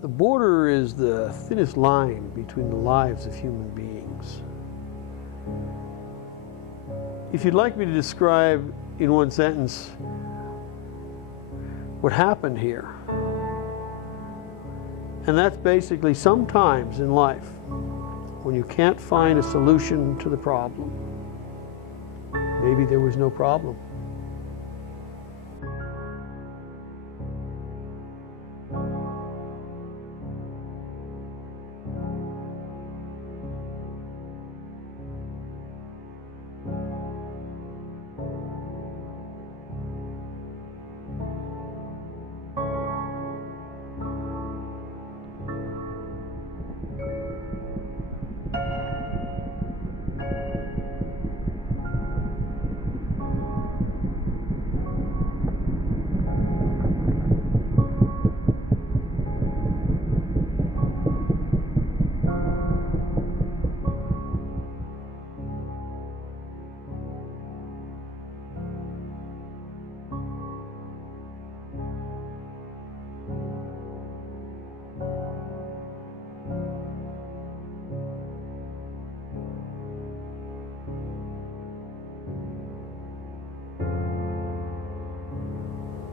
The border is the thinnest line between the lives of human beings. If you'd like me to describe in one sentence what happened here, and that's basically sometimes in life, when you can't find a solution to the problem, maybe there was no problem.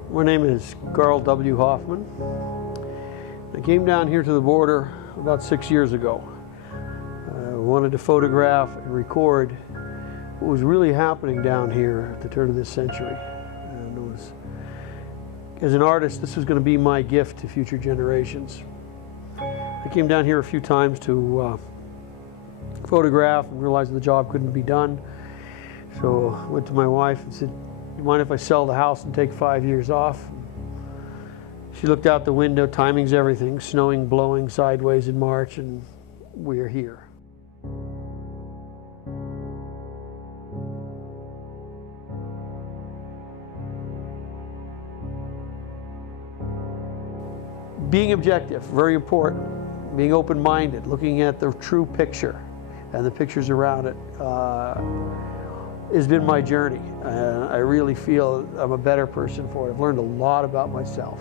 My name is Karl W. Hoffman. I came down here to the border about 6 years ago. I wanted to photograph and record what was really happening down here at the turn of this century. And it was, as an artist, this was going to be my gift to future generations. I came down here a few times to photograph and realized the job couldn't be done. So I went to my wife and said, "You mind if I sell the house and take 5 years off?" She looked out the window, timing's everything, snowing, blowing sideways in March, and we're here. Being objective, very important. Being open-minded, looking at the true picture and the pictures around it. Has been my journey, and I really feel I'm a better person for it. I've learned a lot about myself.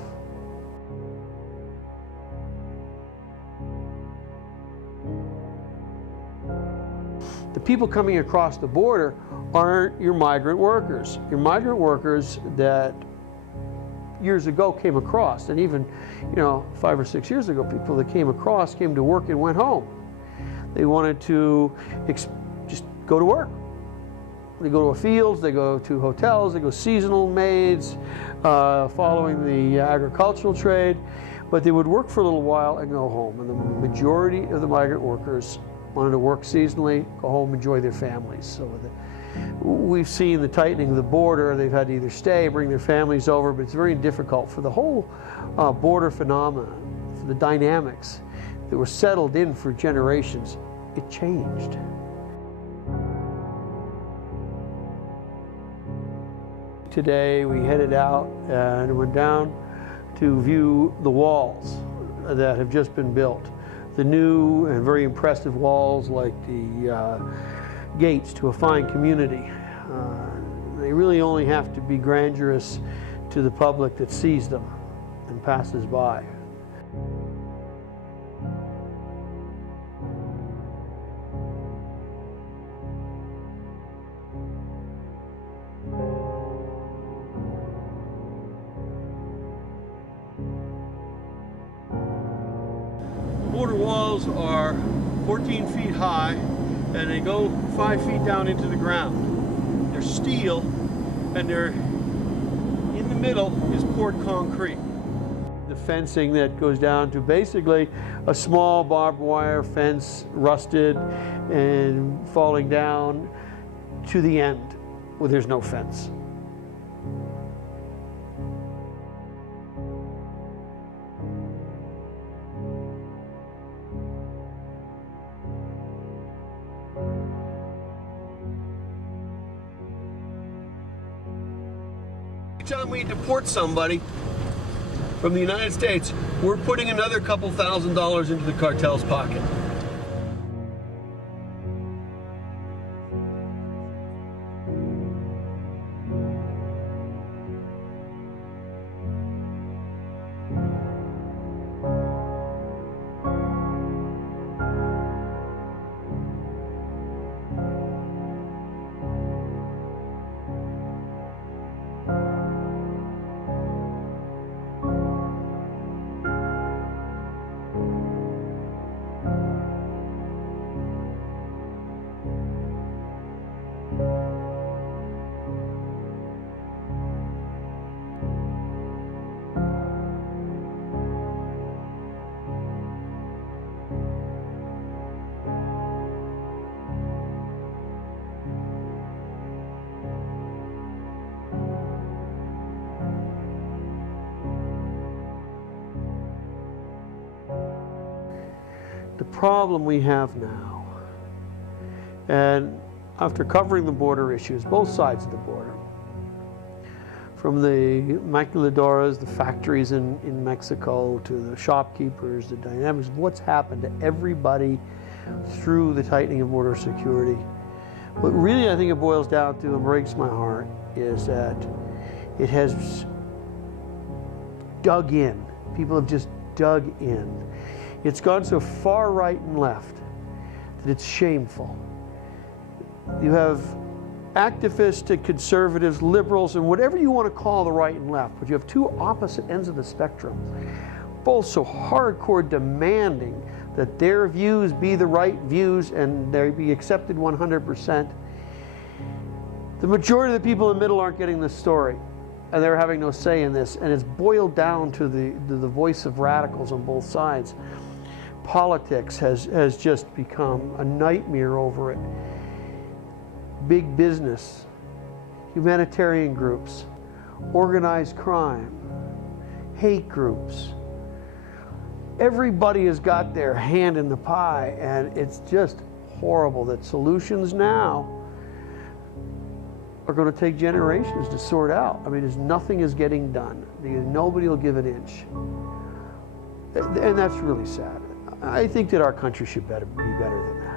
The people coming across the border aren't your migrant workers. Your migrant workers that years ago came across, and even 5 or 6 years ago, people that came across came to work and went home. They wanted to just go to work. They go to fields, they go to hotels, they go seasonal maids, following the agricultural trade, but they would work for a little while and go home. And the majority of the migrant workers wanted to work seasonally, go home, enjoy their families. So we've seen the tightening of the border. They've had to either stay, bring their families over, but it's very difficult for the whole border phenomenon, for the dynamics that were settled in for generations. It changed. Today we headed out and went down to view the walls that have just been built. The new and very impressive walls, like the gates to a fine community. They really only have to be grandiose to the public that sees them and passes by. Border walls are 14 feet high, and they go 5 feet down into the ground. They're steel, and they're in the middle is poured concrete. The fencing that goes down to basically a small barbed wire fence, rusted and falling down to the end where there's no fence. Every time we deport somebody from the United States, we're putting another couple $1,000s into the cartel's pocket. the problem we have now, and after covering the border issues, both sides of the border, from the maquiladoras, the factories in Mexico, to the shopkeepers, the dynamics of what's happened to everybody through the tightening of border security. What really I think it boils down to, and breaks my heart, is that it has dug in. People have just dug in. It's gone so far right and left that it's shameful. You have activists and conservatives, liberals, and whatever you want to call the right and left, but you have two opposite ends of the spectrum, both so hardcore demanding that their views be the right views and they be accepted 100%. The majority of the people in the middle aren't getting this story, and they're having no say in this, and it's boiled down to the voice of radicals on both sides. Politics has just become a nightmare over it. Big business, humanitarian groups, organized crime, hate groups. Everybody has got their hand in the pie, and it's just horrible that solutions now are going to take generations to sort out. I mean, nothing is getting done because nobody will give an inch. And that's really sad. I think that our country should be better than that.